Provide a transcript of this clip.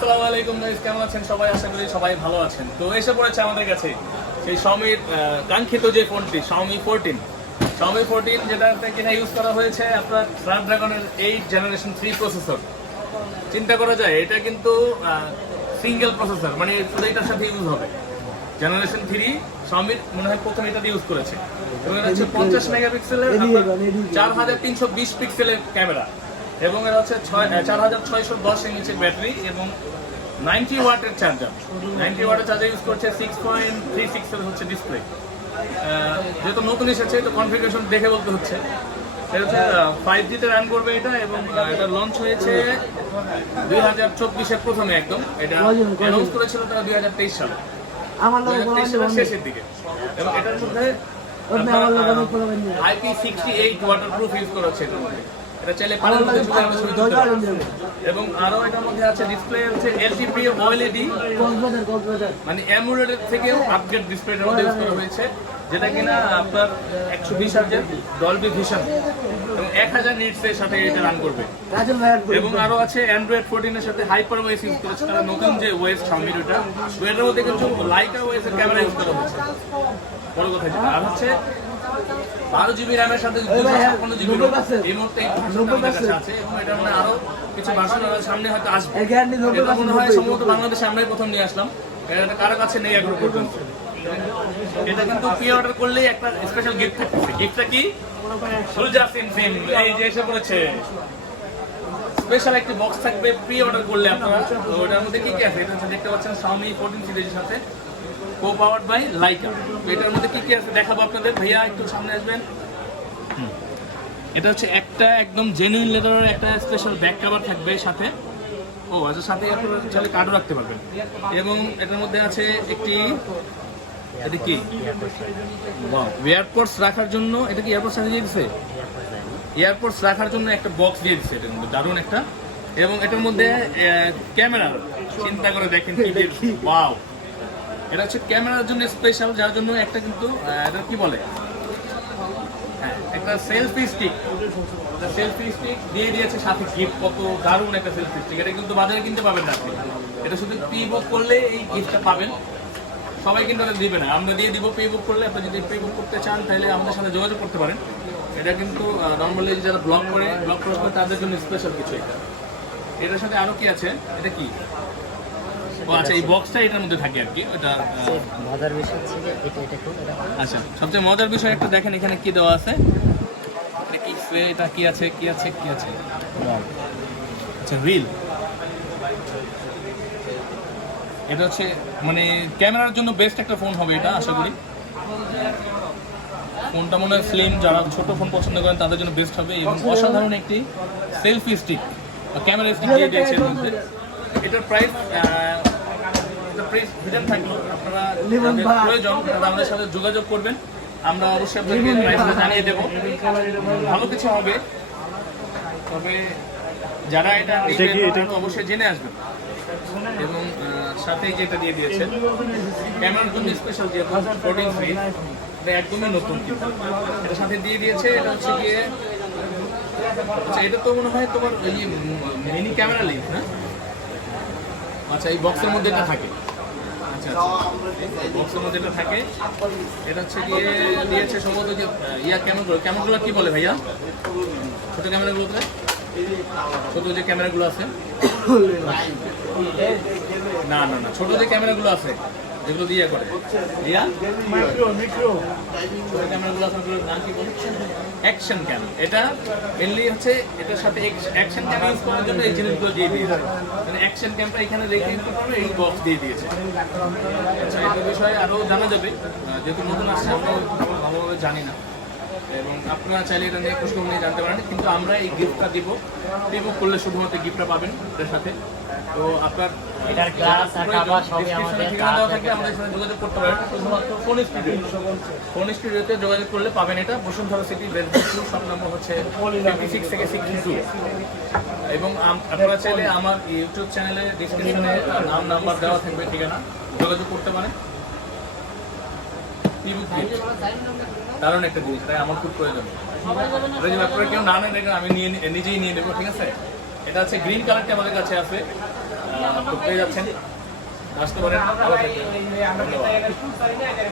আসসালামু আলাইকুম গাইস, কেমন আছেন সবাই? আশা করি সবাই ভালো আছেন। তো এসে পড়েছে আমাদের কাছে সেই Xiaomi কাঙ্ক্ষিত যে ফোনটি Xiaomi 14 যেটাতে কিনা ইউজ করা হয়েছে আপনার স্ন্যাপড্রাগনের 8 জেনারেশন 3 প্রসেসর। চিন্তা করা যায় এটা কিন্তু সিঙ্গেল প্রসেসর, মানে শুধু এটার সাথে ইউজ হবে। জেনারেশন 3 Xiaomi মনে হয় প্রথম এটা ইউজ করেছে এবং এটা হচ্ছে 50 মেগাপিক্সেলের 4320 পিক্সেলের ক্যামেরা এবং এটা হচ্ছে 4610 এমএএইচ ব্যাটারি এবং 90 ওয়াটের চার্জার। 90 ওয়াটের চার্জার ইউজ করছে, 6.36 এর হচ্ছে ডিসপ্লে। যেহেতু নতুন এসেছে তো কনফিগারেশন দেখে বলতে হচ্ছে। এটা হচ্ছে 5G তে রান করবে এটা এবং এটা লঞ্চ হয়েছে 2024-এর প্রথমে একদম। এটা অ্যানাউন্স করেছিল তারা 2023 সালে, 2023 সালের শেষের দিকে। এবং এটার মধ্যে IP68 ওয়াটারপ্রুফ ইউজ করা হচ্ছে এটার মধ্যে। এটা চাইলে পানির মধ্যে ছবি আমরা ছবি তুলতে পারি। এবং আরো এটার মধ্যে আছে ডিসপ্লে হচ্ছে LTP OLED, মানে অ্যামোলেড থেকেও আপগ্রেড ডিসপ্লেটার মধ্যে ইউজ করা হয়েছে, যেটা কিনা আপনার 120 হার্জের ডলবি ভিশন এবং 1000 নিটসের সাথে এটা রান করবে। এবং আরো আছে অ্যান্ড্রয়েড 14 এর সাথে হাইপার ওএস ইউজ করেছে তারা, নতুন যে ওএস Xiaomi ওটা, এটার মধ্যে কিন্তু লাইকা ওএস এর ক্যামেরা ইউজ করা হয়েছে। বড় কথা যেটা আর হচ্ছে 12GB র্যামের সাথে 256GB এই মুহূর্তে আছে এবং এটা মানে আরো কিছু ভার্সন সামনে হয়তো আসবে। এটা মনে হয় সম্ভবত বাংলাদেশে আমরাই প্রথম নিয়ে আসলাম, এটা কারো কাছে নেই এখনো পর্যন্ত। এটা কিন্তু প্রি অর্ডার করলেই একটা স্পেশাল গিফট থাকছে। গিফটটা কি? সুলজা সিম এই যে এসে পড়েছে। স্পেশাল একটি বক্স থাকবে প্রি অর্ডার করলে আপনারা। তো ওটার মধ্যে কি কি আছে এটা দেখতে পাচ্ছেন, Xiaomi 14 সিরিজের সাথে co-powered by Leica। তো এটার মধ্যে কি কি আছে দেখাবো আপনাদের। ভাইয়া একটু সামনে আসবেন। এটা হচ্ছে একটা একদম জেনুইন লেদারের একটা স্পেশাল ব্যাক কভার থাকবে সাথে। ও আচ্ছা, সাথে আপনারা চাইলে কার্ডও রাখতে পারবেন। এবং এটার মধ্যে আছে একটি, এটা কি এয়ারপোর্টস রাখার জন্য, এটা কি এয়ারপোর্টস দিয়ে দিচ্ছে? এয়ারপোর্টস রাখার জন্য একটা বক্স দিয়ে দিচ্ছে এটার মধ্যে, দারুণ একটা। এবং এটার মধ্যে ক্যামেরা, চিন্তা করে দেখেন কি ওয়াও। এটা হচ্ছে ক্যামেরার জন্য স্পেশাল, যার জন্য একটা কিন্তু এটা কি বলে, হ্যাঁ একটা সেলফি স্টিক দিয়ে দিয়েছে সাথে গিফট। কত দারুণ একটা সেলফি স্টিক! এটা কিন্তু বাজারে কিনতে পাবেন না আপনি, এটা শুধু প্রি বুক করলে এই গিফটটা পাবেন। সবাই কিন্তু এটা দিবে না, আমরা দিয়ে দিব প্রি বুক করলে। আপনি যদি প্রি বুক করতে চান তাহলে আমাদের সাথে যোগাযোগ করতে পারেন। এটা কিন্তু নর্মালি যারা ব্লগ করে তাদের জন্য স্পেশাল কিছু। এটার সাথে আরো কি আছে, এটা কি? ও আচ্ছা, এই বক্সটা এটার মধ্যে থাকে আর কি। ওটা মজার বিষয় ছিল আচ্ছা, সবচেয়ে মজার বিষয় একটা দেখেন এখানে কি দেওয়া আছে। এটা কি? এটা কি আছে আচ্ছা, রিল। এটা হচ্ছে মানে ক্যামেরার জন্য বেস্ট একটা ফোন হবে এটা, আশা করি। ফোনটা মনে হয় স্লিম, যারা ছোট ফোন পছন্দ করেন তাদের জন্য বেস্ট হবে। এবং অসাধারণ একটি সেলফি স্টিক বা ক্যামেরা স্টিক দিয়ে দিয়েছে এর মধ্যে। এটার প্রাইস ভিডিও থাকলো, আপনারা প্রয়োজন তারা আমাদের সাথে যোগাযোগ করবেন, আমরা অবশ্যই আপনাদেরকে প্রাইসটা জানিয়ে দেবো। ভালো কিছু হবে, তবে যারা এটা অবশ্যই জেনে আসবেন। এবং সাথে যেটা দিয়ে দিয়েছে ক্যামেরার জন্য স্পেশাল, যেহেতু 14 এটা একদমই নতুন, কিন্তু এটার সাথে দিয়ে দিয়েছে। এটা হচ্ছে গিয়ে আচ্ছা, এটা তো মনে হয় তোমার এই মিনি ক্যামেরা লেন্স না? আচ্ছা, এই বক্সের মধ্যে এটা থাকে। আচ্ছা, বক্সের মধ্যে এটা থাকে। এটা হচ্ছে গিয়ে দিয়েছে সম্ভবত যে ক্যামেরাগুলো কি বলে ভাইয়া? ছোট ক্যামেরাগুলোতে, ছোট যে ক্যামেরাগুলো আছে, না ছোট যে ক্যামেরাগুলো আছে যেগুলো দিয়ে করে ক্যামেরাগুলো আছে, নাম কি বলে? অ্যাকশন ক্যাম। এটা মেনলি হচ্ছে এটার সাথে অ্যাকশন ক্যাম ইউজ করার জন্য এই জিনিসগুলো দিয়ে দিয়েছে। মানে অ্যাকশন ক্যামটা এখানে রেখে ইউজ করতে এই বক্স দিয়ে দিয়েছে। আচ্ছা, এটার বিষয়ে আরও জানা যাবে, যেহেতু নতুন আসছে আমরা ভালোভাবে জানি না। এবং আপনারা চাইলে এটা নিয়ে খোঁজখবর নিয়ে জানতে পারেন, কিন্তু আমরা এই গিফটটা দিব। প্রি বুক করলে শুধুমাত্র গিফটটা পাবেন এটার সাথে। তো আপনার ঠিকানা দেওয়া থাকলে আমাদের সাথে যোগাযোগ করতে পারেন। শুধুমাত্র ফোন স্টুডিওতে যোগাযোগ করলে পাবেন এটা। বসুন্ধরা সিটি বেসবুক শপ নম্বর হচ্ছে 56 থেকে 62। এবং আপনারা চাইলে আমার ইউটিউব চ্যানেলে ডিসক্রিপশনে নাম্বার দেওয়া থাকবে, ঠিকানা, যোগাযোগ করতে পারেন। দারুণ একটা জিনিস, তাই আমার খুব প্রয়োজন। আপনারা কেউ না নেন, আমি নিজেই নিয়ে নেবো, ঠিক আছে? এটা হচ্ছে গ্রিন কালারটা আমাদের কাছে আছে। তো পেয়ে যাচ্ছেন, আসতে পারেন, ভালো থাকবেন। ধন্যবাদ।